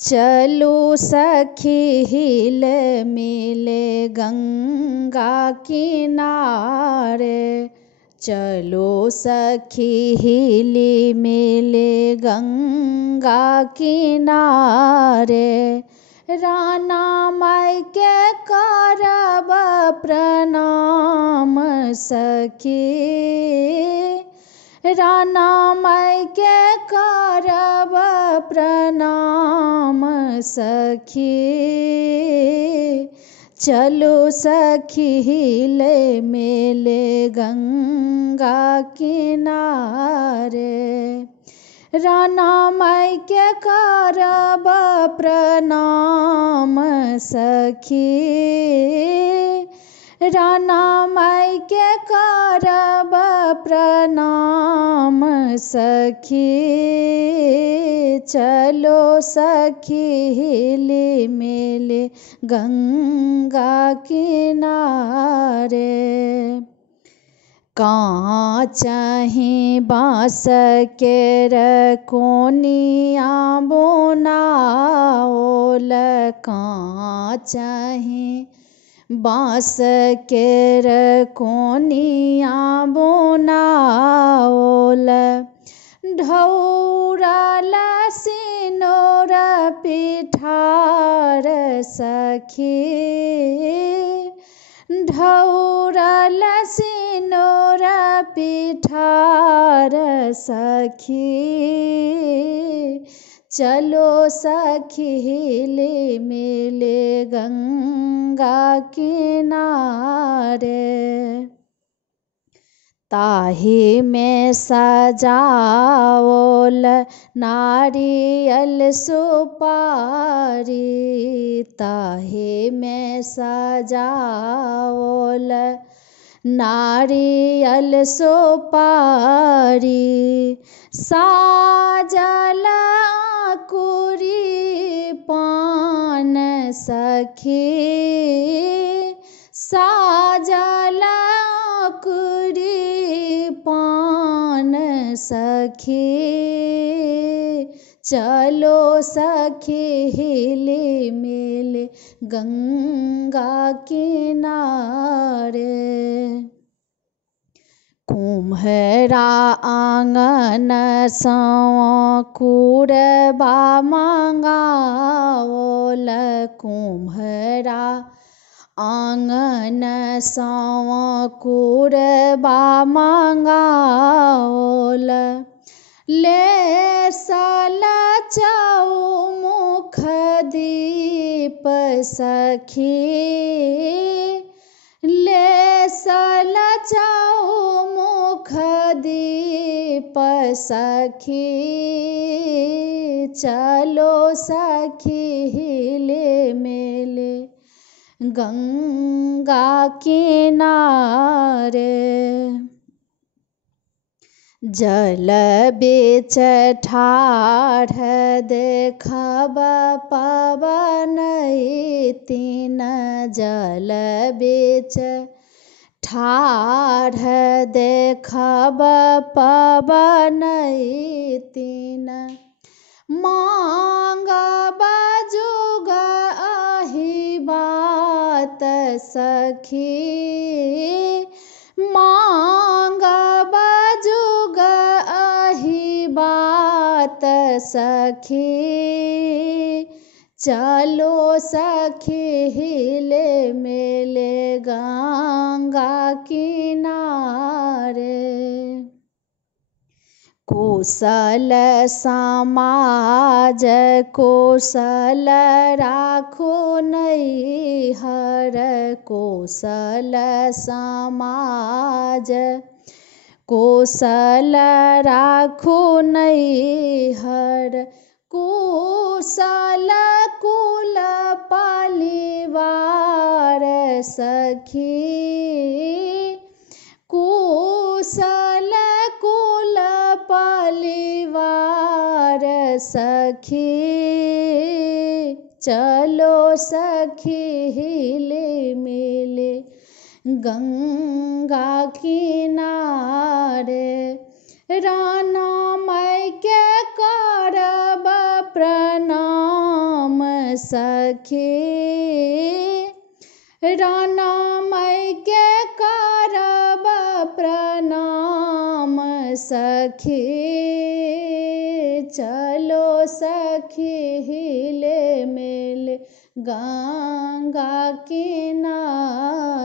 चलो सखी हिल मिले गंगा किनारे, चलो सखी हिली मिले गंगा किनारे। राना माई के करब प्रणाम सखी, राना माई के करब प्रणाम सखी। चलो सखी हिले मेले गंगा किनारे, राना माई के करब प्रणाम सखी, राना माई के करब प्रणाम सखी। चलो सखी हिली मिले गंगा किनारे। काचहि बाँस केर कोनिया बनाओल, काचहि बाँस केर कोनिया बनाओल। ढौरल सिनोर पिठार सखी, ढौरल सिनोर पिठार सखी। चलो सखी हिली मिले गंगा किनारे। ताही में सजाओल नारियल सुपारी, ताही में सजाओल नारियल सुपारी। साजल आकुरी पान सखी, साजल आकुरी पान सखी। चलो सखी हिली मिले गंगा किनारे। कुम्हरा आंगन सवा कुरबा मंगाओल, कुम्हरा आंगन सवा कुरबा मंगाओल। लेसल चौमुख दीप सखी, लेसल चौमुख दीप सखी। चलो सखी हिले मिले गंगा किनारे। जल बीच ठाढ़ देखब पवन तीन, जल बीच ठाढ़ देखब पवन तीन। मांगब जुग अहि बात सखी, मांगब जुग अहि बात सखी। चलो सखी हिले मिले गंगा किनारे। कुशल समाज कुशल राखू नैहर, कुशल समाज कुशल राखू नैहर। कुशल कुल परिवार सखी, कुशल कुल परिवार सखी। चलो सखी हिले मिले गंगा किनारे। राना माई के करब प्रणाम सखी राना माई के करब प्रणाम सखी चलो सखी हिले मेले गंगा किनारे